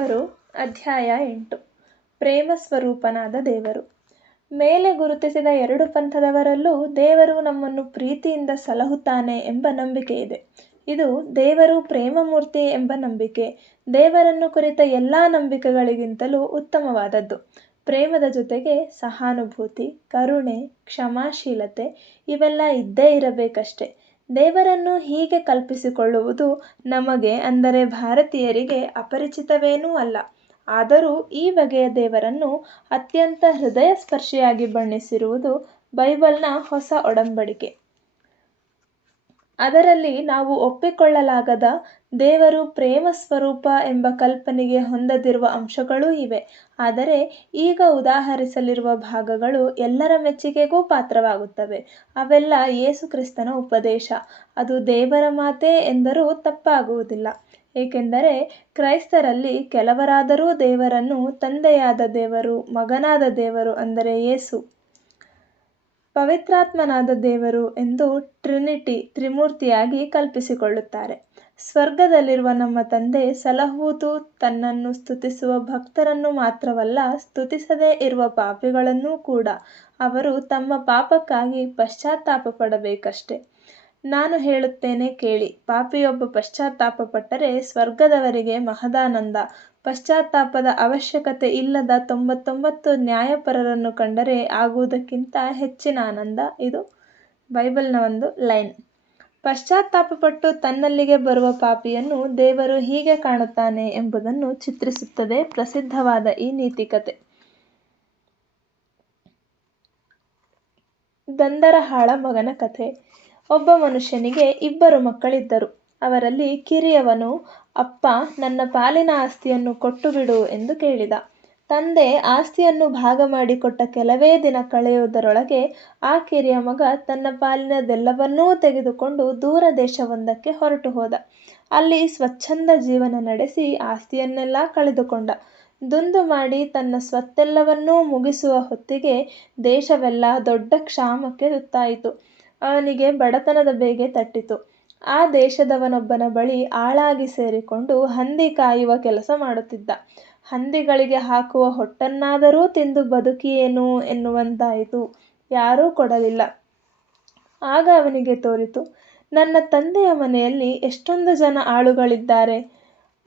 ದೇವರು ಅಧ್ಯಾಯ ಎಂಟು. ಪ್ರೇಮ ಸ್ವರೂಪನಾದ ದೇವರು. ಮೇಲೆ ಗುರುತಿಸಿದ ಎರಡು ಪಂಥದವರಲ್ಲೂ ದೇವರು ನಮ್ಮನ್ನು ಪ್ರೀತಿಯಿಂದ ಸಲಹುತ್ತಾನೆ ಎಂಬ ನಂಬಿಕೆ ಇದೆ. ಇದು ದೇವರು ಪ್ರೇಮಮೂರ್ತಿ ಎಂಬ ನಂಬಿಕೆ. ದೇವರನ್ನು ಕುರಿತ ಎಲ್ಲ ನಂಬಿಕೆಗಳಿಗಿಂತಲೂ ಉತ್ತಮವಾದದ್ದು. ಪ್ರೇಮದ ಜೊತೆಗೆ ಸಹಾನುಭೂತಿ, ಕರುಣೆ, ಕ್ಷಮಾಶೀಲತೆ ಇವೆಲ್ಲ ಇದ್ದೇ ಇರಬೇಕಷ್ಟೆ. ದೇವರನ್ನು ಹೀಗೆ ಕಲ್ಪಿಸಿಕೊಳ್ಳುವುದು ನಮಗೆ ಅಂದರೆ ಭಾರತೀಯರಿಗೆ ಅಪರಿಚಿತವೇನೂ ಅಲ್ಲ. ಆದರೂ ಈ ಬಗೆಯ ದೇವರನ್ನು ಅತ್ಯಂತ ಹೃದಯ ಸ್ಪರ್ಶಿಯಾಗಿ ಬಣ್ಣಿಸಿರುವುದು ಬೈಬಲ್ನ ಹೊಸ ಒಡಂಬಡಿಕೆ. ಅದರಲ್ಲಿ ನಾವು ಒಪ್ಪಿಕೊಳ್ಳಲಾಗದ ದೇವರು ಪ್ರೇಮ ಸ್ವರೂಪ ಎಂಬ ಕಲ್ಪನೆಗೆ ಹೊಂದದಿರುವ ಅಂಶಗಳೂ ಇವೆ. ಆದರೆ ಈಗ ಉದಾಹರಿಸಲಿರುವ ಭಾಗಗಳು ಎಲ್ಲರ ಮೆಚ್ಚುಗೆಗೂ ಪಾತ್ರವಾಗುತ್ತವೆ. ಅವೆಲ್ಲ ಯೇಸು ಕ್ರಿಸ್ತನ ಉಪದೇಶ. ಅದು ದೇವರ ಮಾತೇ ಎಂದರೂ ತಪ್ಪಾಗುವುದಿಲ್ಲ. ಏಕೆಂದರೆ ಕ್ರೈಸ್ತರಲ್ಲಿ ಕೆಲವರಾದರೂ ದೇವರನ್ನು ತಂದೆಯಾದ ದೇವರು, ಮಗನಾದ ದೇವರು ಅಂದರೆ ಯೇಸು. ಪವಿತ್ರಾತ್ಮನಾದ ದೇವರು ಎಂದು ಟ್ರಿನಿಟಿ ತ್ರಿಮೂರ್ತಿಯಾಗಿ ಕಲ್ಪಿಸಿಕೊಳ್ಳುತ್ತಾರೆ. ಸ್ವರ್ಗದಲ್ಲಿರುವ ನಮ್ಮ ತಂದೆ ಸಲಹುವುದು ತನ್ನನ್ನು ಸ್ತುತಿಸುವ ಭಕ್ತರನ್ನು ಮಾತ್ರವಲ್ಲ, ಸ್ತುತಿಸದೇ ಇರುವ ಪಾಪಿಗಳನ್ನೂ ಕೂಡ ಅವರು ತಮ್ಮ ಪಾಪಕ್ಕಾಗಿ ಪಶ್ಚಾತ್ತಾಪ ಪಡಬೇಕಷ್ಟೆ. ನಾನು ಹೇಳುತ್ತೇನೆ ಕೇಳಿ, ಪಾಪಿಯೊಬ್ಬ ಪಶ್ಚಾತ್ತಾಪ ಪಟ್ಟರೆ ಸ್ವರ್ಗದವರಿಗೆ ಮಹದಾನಂದ ಪಶ್ಚಾತ್ತಾಪದ ಅವಶ್ಯಕತೆ ಇಲ್ಲದ ತೊಂಬತ್ತೊಂಬತ್ತು ನ್ಯಾಯಪರರನ್ನು ಕಂಡರೆ ಆಗುವುದಕ್ಕಿಂತ ಹೆಚ್ಚಿನ ಆನಂದ ಇದು. ಬೈಬಲ್ನ ಒಂದು ಲೈನ್. ಪಶ್ಚಾತ್ತಾಪಪಟ್ಟು ತನ್ನಲ್ಲಿಗೆ ಬರುವ ಪಾಪಿಯನ್ನು ದೇವರು ಹೀಗೆ ಕಾಣುತ್ತಾನೆ ಎಂಬುದನ್ನು ಚಿತ್ರಿಸುತ್ತದೆ ಪ್ರಸಿದ್ಧವಾದ ಈ ನೀತಿಕತೆ. ದಂದರಹಾಳ ಮಗನ ಕಥೆ. ಒಬ್ಬ ಮನುಷ್ಯನಿಗೆ ಇಬ್ಬರು ಮಕ್ಕಳಿದ್ದರು. ಅವರಲ್ಲಿ ಕಿರಿಯವನು ಅಪ್ಪ, ನನ್ನ ಪಾಲಿನ ಆಸ್ತಿಯನ್ನು ಕೊಟ್ಟು ಬಿಡು ಎಂದು ಕೇಳಿದ. ತಂದೆ ಆಸ್ತಿಯನ್ನು ಭಾಗ ಮಾಡಿಕೊಟ್ಟ ಕೆಲವೇ ದಿನ ಕಳೆಯುವುದರೊಳಗೆ ಆ ಕಿರಿಯ ಮಗ ತನ್ನ ಪಾಲಿನದೆಲ್ಲವನ್ನೂ ತೆಗೆದುಕೊಂಡು ದೂರ ದೇಶವೊಂದಕ್ಕೆ ಹೊರಟು ಹೋದ. ಅಲ್ಲಿ ಸ್ವಚ್ಛಂದ ಜೀವನ ನಡೆಸಿ ಆಸ್ತಿಯನ್ನೆಲ್ಲ ಕಳೆದುಕೊಂಡ. ದುಂದು ಮಾಡಿ ತನ್ನ ಸ್ವತ್ತೆಲ್ಲವನ್ನೂ ಮುಗಿಸುವ ಹೊತ್ತಿಗೆ ದೇಶವೆಲ್ಲ ದೊಡ್ಡ ಕ್ಷಾಮಕ್ಕೆ ತುತ್ತಾಯಿತು. ಅವನಿಗೆ ಬಡತನದ ಬೇಗೆ ತಟ್ಟಿತು. ಆ ದೇಶದವನೊಬ್ಬನ ಬಳಿ ಆಳಾಗಿ ಸೇರಿಕೊಂಡು ಹಂದಿ ಕಾಯುವ ಕೆಲಸ ಮಾಡುತ್ತಿದ್ದ. ಹಂದಿಗಳಿಗೆ ಹಾಕುವ ಹೊಟ್ಟನ್ನಾದರೂ ತಿಂದು ಬದುಕಿಯೇನು ಎನ್ನುವಂತಾಯಿತು. ಯಾರೂ ಕೊಡಲಿಲ್ಲ. ಆಗ ಅವನಿಗೆ ತೋರಿತು, ನನ್ನ ತಂದೆಯ ಮನೆಯಲ್ಲಿ ಎಷ್ಟೊಂದು ಜನ ಆಳುಗಳಿದ್ದಾರೆ.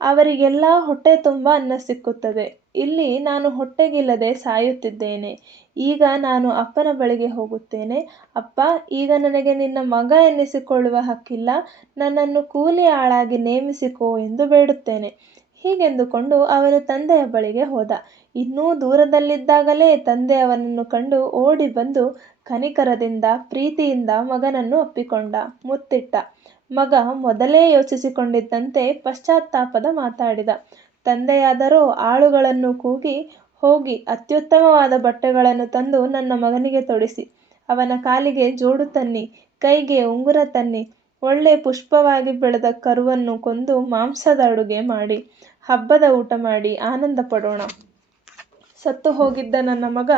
ಅವರಿಗೆಲ್ಲ ಹೊಟ್ಟೆ ತುಂಬ ಅನ್ನ ಸಿಕ್ಕುತ್ತದೆ. ಇಲ್ಲಿ ನಾನು ಹೊಟ್ಟೆಗಿಲ್ಲದೆ ಸಾಯುತ್ತಿದ್ದೇನೆ. ಈಗ ನಾನು ಅಪ್ಪನ ಬಳಿಗೆ ಹೋಗುತ್ತೇನೆ. ಅಪ್ಪ, ಈಗ ನನಗೆ ನಿನ್ನ ಮಗ ಎನ್ನಿಸಿಕೊಳ್ಳುವ ಹಕ್ಕಿಲ್ಲ. ನನ್ನನ್ನು ಕೂಲಿ ಆಳಾಗಿ ನೇಮಿಸಿಕೋ ಎಂದು ಬೇಡುತ್ತೇನೆ. ಹೀಗೆಂದುಕೊಂಡು ಅವನು ತಂದೆಯ ಬಳಿಗೆ ಹೋದ. ಇನ್ನೂ ದೂರದಲ್ಲಿದ್ದಾಗಲೇ ತಂದೆ ಅವನನ್ನು ಕಂಡು ಓಡಿ ಬಂದು ಕನಿಕರದಿಂದ, ಪ್ರೀತಿಯಿಂದ ಮಗನನ್ನು ಅಪ್ಪಿಕೊಂಡ. ಮುತ್ತಿಟ್ಟ. ಮಗ ಮೊದಲೇ ಯೋಚಿಸಿಕೊಂಡಿದ್ದಂತೆ ಪಶ್ಚಾತ್ತಾಪದ ಮಾತಾಡಿದ. ತಂದೆಯಾದರೂ ಆಳುಗಳನ್ನು ಕೂಗಿ ಹೋಗಿ ಅತ್ಯುತ್ತಮವಾದ ಬಟ್ಟೆಗಳನ್ನು ತಂದು ನನ್ನ ಮಗನಿಗೆ ತೊಡಿಸಿ. ಅವನ ಕಾಲಿಗೆ ಜೋಡು ತನ್ನಿ, ಕೈಗೆ ಉಂಗುರ ತನ್ನಿ, ಒಳ್ಳೆ ಪುಷ್ಪವಾಗಿ ಬೆಳೆದ ಕರುವನ್ನು ಕೊಂದು ಮಾಂಸದ ಅಡುಗೆ ಮಾಡಿ, ಹಬ್ಬದ ಊಟ ಮಾಡಿ ಆನಂದ ಪಡೋಣ. ಸತ್ತು ಹೋಗಿದ್ದ ನನ್ನ ಮಗ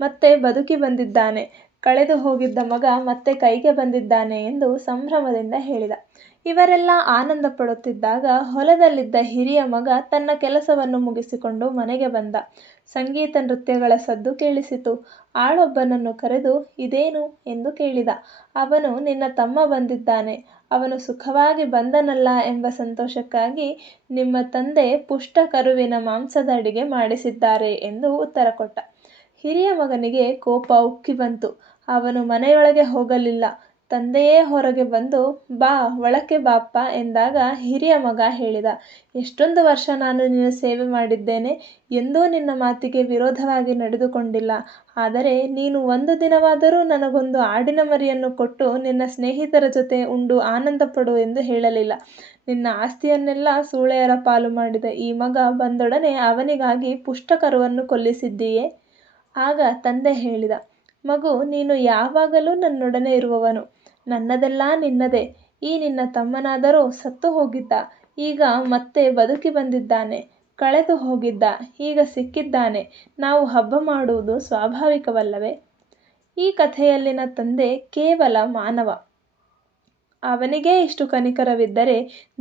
ಮತ್ತೆ ಬದುಕಿ ಬಂದಿದ್ದಾನೆ. ಕಳೆದು ಹೋಗಿದ್ದ ಮಗ ಮತ್ತೆ ಕೈಗೆ ಬಂದಿದ್ದಾನೆ ಎಂದು ಸಂಭ್ರಮದಿಂದ ಹೇಳಿದ. ಇವರೆಲ್ಲ ಆನಂದ ಪಡುತ್ತಿದ್ದಾಗ ಹೊಲದಲ್ಲಿದ್ದ ಹಿರಿಯ ಮಗ ತನ್ನ ಕೆಲಸವನ್ನು ಮುಗಿಸಿಕೊಂಡು ಮನೆಗೆ ಬಂದ. ಸಂಗೀತ ನೃತ್ಯಗಳ ಸದ್ದು ಕೇಳಿಸಿತು. ಆಳೊಬ್ಬನನ್ನು ಕರೆದು, ಇದೇನು? ಎಂದು ಕೇಳಿದ. ಅವನು ನಿನ್ನ ತಮ್ಮ ಬಂದಿದ್ದಾನೆ. ಅವನು ಸುಖವಾಗಿ ಬಂದನಲ್ಲ ಎಂಬ ಸಂತೋಷಕ್ಕಾಗಿ ನಿಮ್ಮ ತಂದೆ ಪುಷ್ಟ ಕರುವಿನ ಮಾಂಸದ ಅಡಿಗೆ ಮಾಡಿಸಿದ್ದಾರೆ ಎಂದು ಉತ್ತರ ಕೊಟ್ಟ. ಹಿರಿಯ ಮಗನಿಗೆ ಕೋಪ ಉಕ್ಕಿ ಬಂತು. ಅವನು ಮನೆಯೊಳಗೆ ಹೋಗಲಿಲ್ಲ. ತಂದೆಯೇ ಹೊರಗೆ ಬಂದು, ಬಾ, ಒಳಕ್ಕೆ ಬಾಪ್ಪ ಎಂದಾಗ ಹಿರಿಯ ಮಗ ಹೇಳಿದ, ಎಷ್ಟೊಂದು ವರ್ಷ ನಾನು ನಿನ್ನ ಸೇವೆ ಮಾಡಿದ್ದೇನೆ, ಎಂದೂ ನಿನ್ನ ಮಾತಿಗೆ ವಿರೋಧವಾಗಿ ನಡೆದುಕೊಂಡಿಲ್ಲ. ಆದರೆ ನೀನು ಒಂದು ದಿನವಾದರೂ ನನಗೊಂದು ಆಡಿನ ಮರಿಯನ್ನು ಕೊಟ್ಟು ನಿನ್ನ ಸ್ನೇಹಿತರ ಜೊತೆ ಉಂಡು ಆನಂದ ಪಡು ಎಂದು ಹೇಳಲಿಲ್ಲ. ನಿನ್ನ ಆಸ್ತಿಯನ್ನೆಲ್ಲ ಸೂಳೆಯರ ಪಾಲು ಮಾಡಿದ. ಈ ಮಗ ಬಂದೊಡನೆ ಅವನಿಗಾಗಿ ಪುಷ್ಟಕರವನ್ನು ಕೊಲ್ಲಿಸಿದ್ದೀಯೇ? ಆಗ ತಂದೆ ಹೇಳಿದ ಮಗು, ನೀನು ಯಾವಾಗಲೂ ನನ್ನೊಡನೆ ಇರುವವನು. ನನ್ನದೆಲ್ಲ ನಿನ್ನದೇ. ಈ ನಿನ್ನ ತಮ್ಮನಾದರೂ ಸತ್ತು ಹೋಗಿದ್ದ. ಈಗ ಮತ್ತೆ ಬದುಕಿ ಬಂದಿದ್ದಾನೆ. ಕಳೆದು ಹೋಗಿದ್ದ. ಈಗ ಸಿಕ್ಕಿದ್ದಾನೆ. ನಾವು ಹಬ್ಬ ಮಾಡುವುದು ಸ್ವಾಭಾವಿಕವಲ್ಲವೇ? ಈ ಕಥೆಯಲ್ಲಿನ ತಂದೆ ಕೇವಲ ಮಾನವ. ಅವನಿಗೇ ಇಷ್ಟು ಕನಿಕರವಿದ್ದರೆ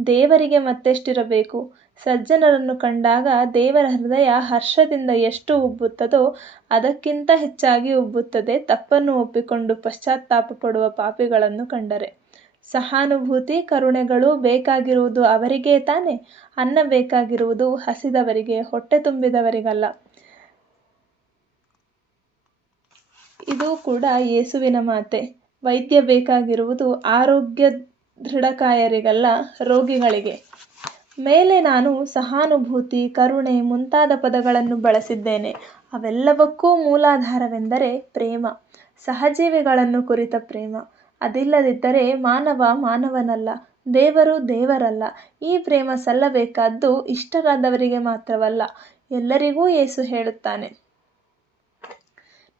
ದೇವರಿಗೆ ಮತ್ತೆಷ್ಟಿರಬೇಕು? ಸಜ್ಜನರನ್ನು ಕಂಡಾಗ ದೇವರ ಹೃದಯ ಹರ್ಷದಿಂದ ಎಷ್ಟು ಉಬ್ಬುತ್ತದೋ ಅದಕ್ಕಿಂತ ಹೆಚ್ಚಾಗಿ ಉಬ್ಬುತ್ತದೆ. ತಪ್ಪನ್ನು ಒಪ್ಪಿಕೊಂಡು ಪಶ್ಚಾತ್ತಾಪ ಪಡುವ ಪಾಪಿಗಳನ್ನು ಕಂಡರೆ. ಸಹಾನುಭೂತಿ, ಕರುಣೆಗಳು ಬೇಕಾಗಿರುವುದು ಅವರಿಗೇ ತಾನೆ? ಅನ್ನ ಬೇಕಾಗಿರುವುದು ಹಸಿದವರಿಗೆ, ಹೊಟ್ಟೆ ತುಂಬಿದವರಿಗಲ್ಲ. ಇದು ಕೂಡ ಯೇಸುವಿನ ಮಾತೆ. ವೈದ್ಯ ಬೇಕಾಗಿರುವುದು ಆರೋಗ್ಯ ದೃಢಕಾಯರಿಗಲ್ಲ, ರೋಗಿಗಳಿಗೆ. ಮೇಲೆ ನಾನು ಸಹಾನುಭೂತಿ, ಕರುಣೆ ಮುಂತಾದ ಪದಗಳನ್ನು ಬಳಸಿದ್ದೇನೆ. ಅವೆಲ್ಲವಕ್ಕೂ ಮೂಲಾಧಾರವೆಂದರೆ ಪ್ರೇಮ. ಸಹಜೀವಿಗಳನ್ನು ಕುರಿತ ಪ್ರೇಮ. ಅದಿಲ್ಲದಿದ್ದರೆ ಮಾನವ ಮಾನವನಲ್ಲ. ದೇವರು ದೇವರಲ್ಲ. ಈ ಪ್ರೇಮ ಸಲ್ಲಬೇಕಾದ್ದು ಇಷ್ಟರಾದವರಿಗೆ ಮಾತ್ರವಲ್ಲ. ಎಲ್ಲರಿಗೂ ಏಸು ಹೇಳುತ್ತಾನೆ.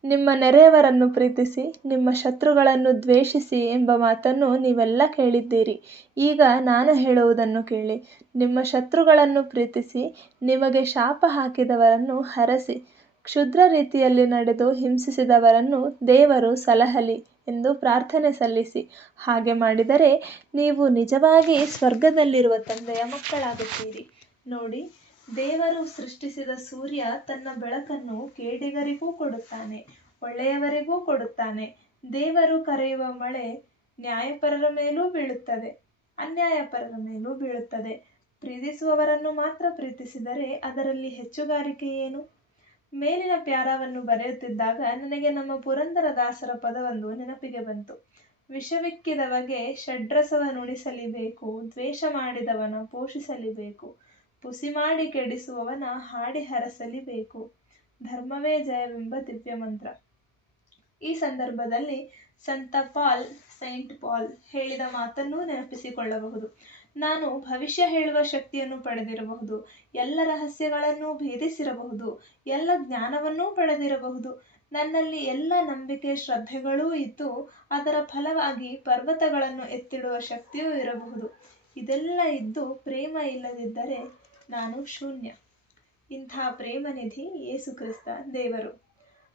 ನಿಮ್ಮ ನೆರೆಯವರನ್ನು ಪ್ರೀತಿಸಿ, ನಿಮ್ಮ ಶತ್ರುಗಳನ್ನು ದ್ವೇಷಿಸಿ ಎಂಬ ಮಾತನ್ನು ನೀವೆಲ್ಲ ಕೇಳಿದ್ದೀರಿ. ಈಗ ನಾನು ಹೇಳುವುದನ್ನು ಕೇಳಿ. ನಿಮ್ಮ ಶತ್ರುಗಳನ್ನು ಪ್ರೀತಿಸಿ, ನಿಮಗೆ ಶಾಪ ಹಾಕಿದವರನ್ನು ಹರಸಿ, ಕ್ಷುದ್ರ ರೀತಿಯಲ್ಲಿ ನಡೆದು ಹಿಂಸಿಸಿದವರನ್ನು ದೇವರು ಸಲಹಲಿ ಎಂದು ಪ್ರಾರ್ಥನೆ ಸಲ್ಲಿಸಿ. ಹಾಗೆ ಮಾಡಿದರೆ ನೀವು ನಿಜವಾಗಿ ಸ್ವರ್ಗದಲ್ಲಿರುವ ತಂದೆಯ ಮಕ್ಕಳಾಗುತ್ತೀರಿ. ನೋಡಿ ದೇವರು ಸೃಷ್ಟಿಸಿದ ಸೂರ್ಯ ತನ್ನ ಬೆಳಕನ್ನು ಕೇಡಿಗರಿಗೂ ಕೊಡುತ್ತಾನೆ, ಒಳ್ಳೆಯವರಿಗೂ ಕೊಡುತ್ತಾನೆ. ದೇವರು ಕರೆಯುವ ಮಳೆ ನ್ಯಾಯಪರರ ಮೇಲೂ ಬೀಳುತ್ತದೆ, ಅನ್ಯಾಯಪರರ ಮೇಲೂ ಬೀಳುತ್ತದೆ. ಪ್ರೀತಿಸುವವರನ್ನು ಮಾತ್ರ ಪ್ರೀತಿಸಿದರೆ ಅದರಲ್ಲಿ ಹೆಚ್ಚುಗಾರಿಕೆ ಏನು? ಮೇಲಿನ ಪ್ಯಾರವನ್ನು ಬರೆಯುತ್ತಿದ್ದಾಗ ನನಗೆ ನಮ್ಮ ಪುರಂದರದಾಸರ ಪದವೊಂದು ನೆನಪಿಗೆ ಬಂತು. ವಿಷವಿಕ್ಕಿದವಗೆ ಷಡ್ರಸವ ನುಡಿಸಲಿಬೇಕು ದ್ವೇಷ ಮಾಡಿದವನ ಪೋಷಿಸಲಿಬೇಕು. ಪುಸಿ ಮಾಡಿ ಕೆಡಿಸುವವನ ಹಾಡಿ ಹರಸಲಿಬೇಕು. ಧರ್ಮವೇ ಜಯವೆಂಬ ದಿವ್ಯ ಮಂತ್ರ ಈ ಸಂದರ್ಭದಲ್ಲಿ ಸಂತ ಪಾಲ್, ಸೈಂಟ್ ಪಾಲ್ ಹೇಳಿದ ಮಾತನ್ನೂ ನೆನಪಿಸಿಕೊಳ್ಳಬಹುದು. ನಾನು ಭವಿಷ್ಯ ಹೇಳುವ ಶಕ್ತಿಯನ್ನು ಪಡೆದಿರಬಹುದು. ಎಲ್ಲ ರಹಸ್ಯಗಳನ್ನು ಭೇದಿಸಿರಬಹುದು. ಎಲ್ಲ ಜ್ಞಾನವನ್ನೂ ಪಡೆದಿರಬಹುದು. ನನ್ನಲ್ಲಿ ಎಲ್ಲ ನಂಬಿಕೆ ಶ್ರದ್ಧೆಗಳೂ ಇದ್ದು, ಅದರ ಫಲವಾಗಿ ಪರ್ವತಗಳನ್ನು ಎತ್ತಿಡುವ ಶಕ್ತಿಯೂ ಇರಬಹುದು. ಇದೆಲ್ಲ ಇದ್ದು ಪ್ರೇಮ ಇಲ್ಲದಿದ್ದರೆ ನಾನು ಶೂನ್ಯ. ಇಂಥ ಪ್ರೇಮನಿಧಿ ಯೇಸು ಕ್ರಿಸ್ತ ದೇವರು.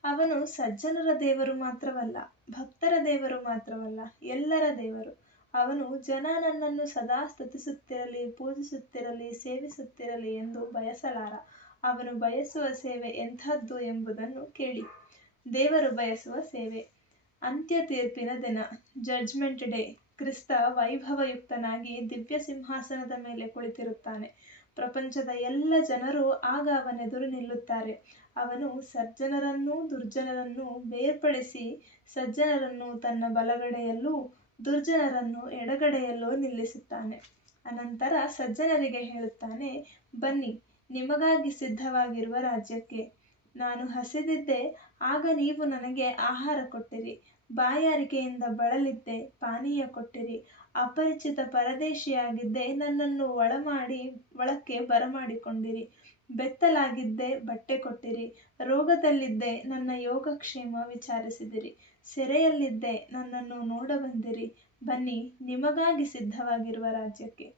ಅವನು ಸಜ್ಜನರ ದೇವರು ಮಾತ್ರವಲ್ಲ, ಭಕ್ತರ ದೇವರು ಮಾತ್ರವಲ್ಲ, ಎಲ್ಲರ ದೇವರು. ಅವನು ಜನ ನನ್ನನ್ನು ಸದಾ ಸ್ತುತಿಸುತ್ತಿರಲಿ, ಪೂಜಿಸುತ್ತಿರಲಿ, ಸೇವಿಸುತ್ತಿರಲಿ ಎಂದು ಬಯಸಲಾರ. ಅವನು ಬಯಸುವ ಸೇವೆ ಎಂಥದ್ದು ಎಂಬುದನ್ನು ಕೇಳಿ. ದೇವರು ಬಯಸುವ ಸೇವೆ. ಅಂತ್ಯ ತೀರ್ಪಿನ ದಿನ ಜಡ್ಜ್ಮೆಂಟ್ ಡೇ ಕ್ರಿಸ್ತ ವೈಭವಯುಕ್ತನಾಗಿ ದಿವ್ಯ ಸಿಂಹಾಸನದ ಮೇಲೆ ಕುಳಿತಿರುತ್ತಾನೆ. ಪ್ರಪಂಚದ ಎಲ್ಲ ಜನರು ಆಗ ಅವನೆದುರು ನಿಲ್ಲುತ್ತಾರೆ. ಅವನು ಸಜ್ಜನರನ್ನೂ ದುರ್ಜನರನ್ನೂ ಬೇರ್ಪಡಿಸಿ ಸಜ್ಜನರನ್ನು ತನ್ನ ಬಲಗಡೆಯಲ್ಲೂ ದುರ್ಜನರನ್ನು ಎಡಗಡೆಯಲ್ಲೂ ನಿಲ್ಲಿಸುತ್ತಾನೆ. ಅನಂತರ ಸಜ್ಜನರಿಗೆ ಹೇಳುತ್ತಾನೆ, ಬನ್ನಿ, ನಿಮಗಾಗಿ ಸಿದ್ಧವಾಗಿರುವ ರಾಜ್ಯಕ್ಕೆ. ನಾನು ಹಸಿದಿದ್ದೆ, ಆಗ ನೀವು ನನಗೆ ಆಹಾರ ಕೊಟ್ಟಿರಿ. ಬಾಯಾರಿಕೆಯಿಂದ ಬಳಲಿದ್ದೆ, ಪಾನೀಯ ಕೊಟ್ಟಿರಿ. ಅಪರಿಚಿತ ಪರದೇಶಿಯಾಗಿದ್ದೆ, ನನ್ನನ್ನು ಒಳಮಾಡಿ, ಒಳಕ್ಕೆ ಬರಮಾಡಿಕೊಂಡಿರಿ. ಬೆತ್ತಲಾಗಿದ್ದೆ, ಬಟ್ಟೆ ಕೊಟ್ಟಿರಿ. ರೋಗದಲ್ಲಿದ್ದೆ, ನನ್ನ ಯೋಗಕ್ಷೇಮ ವಿಚಾರಿಸಿದಿರಿ. ಸೆರೆಯಲ್ಲಿದ್ದೆ, ನನ್ನನ್ನು ನೋಡಬಂದಿರಿ. ಬನ್ನಿ, ನಿಮಗಾಗಿ ಸಿದ್ಧವಾಗಿರುವ ರಾಜ್ಯಕ್ಕೆ.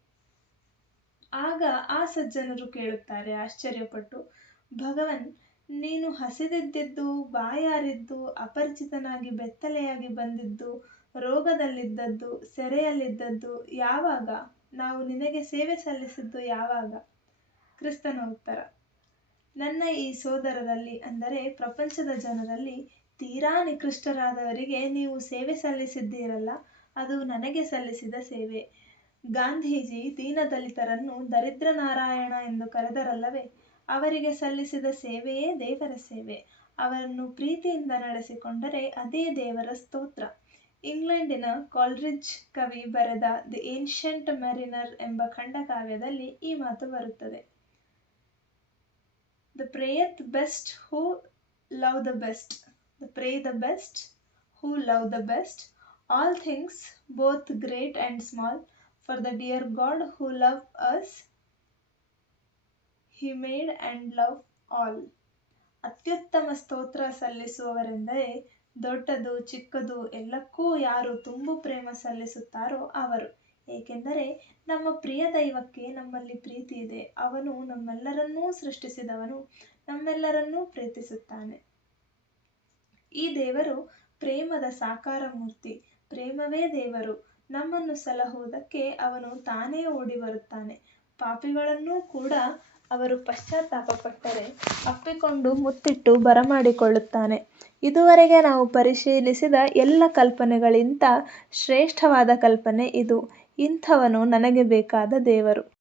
ಆಗ ಆ ಸಜ್ಜನರು ಕೇಳುತ್ತಾರೆ, ಆಶ್ಚರ್ಯಪಟ್ಟು, ಭಗವನ್ ನೀನು ಹಸಿದಿದ್ದದ್ದು, ಬಾಯಾರಿದ್ದು, ಅಪರಿಚಿತನಾಗಿ ಬೆತ್ತಲೆಯಾಗಿ ಬಂದಿದ್ದು, ರೋಗದಲ್ಲಿದ್ದದ್ದು, ಸೆರೆಯಲ್ಲಿದ್ದದ್ದು ಯಾವಾಗ? ನಾವು ನಿನಗೆ ಸೇವೆ ಸಲ್ಲಿಸಿದ್ದು ಯಾವಾಗ? ಕ್ರಿಸ್ತನ ಉತ್ತರ. ನನ್ನ ಈ ಸೋದರರಲ್ಲಿ ಅಂದರೆ ಪ್ರಪಂಚದ ಜನರಲ್ಲಿ ತೀರಾ ನಿಕೃಷ್ಟರಾದವರಿಗೆ ನೀವು ಸೇವೆ ಸಲ್ಲಿಸಿದ್ದೀರಲ್ಲ, ಅದು ನನಗೆ ಸಲ್ಲಿಸಿದ ಸೇವೆ. ಗಾಂಧೀಜಿ ದೀನದಲಿತರನ್ನು ದರಿದ್ರ ನಾರಾಯಣ ಎಂದು ಕರೆದರಲ್ಲವೇ? ಅವರಿಗೆ ಸಲ್ಲಿಸಿದ ಸೇವೆಯೇ ದೇವರ ಸೇವೆ. ಅವರನ್ನು ಪ್ರೀತಿಯಿಂದ ನಡೆಸಿಕೊಂಡರೆ ಅದೇ ದೇವರ ಸ್ತೋತ್ರ. ಇಂಗ್ಲೆಂಡಿನ ಕಾಲ್ರಿಜ್ ಕವಿ ಬರೆದ ದಿ ಏನ್ಷಂಟ್ ಮೆರಿನರ್ ಎಂಬ ಖಂಡಕಾವ್ಯದಲ್ಲಿ ಈ ಮಾತು ಬರುತ್ತದೆ. The prayeth best who love the best. The pray the best who love the best. All things both great and small. For the dear God who love us he made and love all ಅತ್ಯುತ್ತಮ ಸ್ತೋತ್ರ ಸಲ್ಲಿಸುವವರೆಂದರೆ ದೊಡ್ಡದು, ಚಿಕ್ಕದು, ಎಲ್ಲಕ್ಕೂ ಯಾರು ತುಂಬು ಪ್ರೇಮ ಸಲ್ಲಿಸುತ್ತಾರೋ ಅವರು. ಏಕೆಂದರೆ ನಮ್ಮ ಪ್ರಿಯ ದೈವಕ್ಕೆ ನಮ್ಮಲ್ಲಿ ಪ್ರೀತಿ ಇದೆ. ಅವನು ನಮ್ಮೆಲ್ಲರನ್ನೂ ಸೃಷ್ಟಿಸಿದವನು, ನಮ್ಮೆಲ್ಲರನ್ನೂ ಪ್ರೀತಿಸುತ್ತಾನೆ. ಈ ದೇವರು ಪ್ರೇಮದ ಸಾಕಾರ ಮೂರ್ತಿ. ಪ್ರೇಮವೇ ದೇವರು. ನಮ್ಮನ್ನು ಸಲಹುವುದಕ್ಕೆ ಅವನು ತಾನೇ ಓಡಿ ಬರುತ್ತಾನೆ. ಪಾಪಿಗಳನ್ನೂ ಕೂಡ ಅವರು ಪಶ್ಚಾತ್ತಾಪಪಟ್ಟರೆ ಅಪ್ಪಿಕೊಂಡು ಮುತ್ತಿಟ್ಟು ಬರಮಾಡಿಕೊಳ್ಳುತ್ತಾನೆ. ಇದುವರೆಗೆ ನಾವು ಪರಿಶೀಲಿಸಿದ ಎಲ್ಲ ಕಲ್ಪನೆಗಳಿಂತ ಶ್ರೇಷ್ಠವಾದ ಕಲ್ಪನೆ ಇದು. ಇಂಥವನು ನನಗೆ ಬೇಕಾದ ದೇವರು.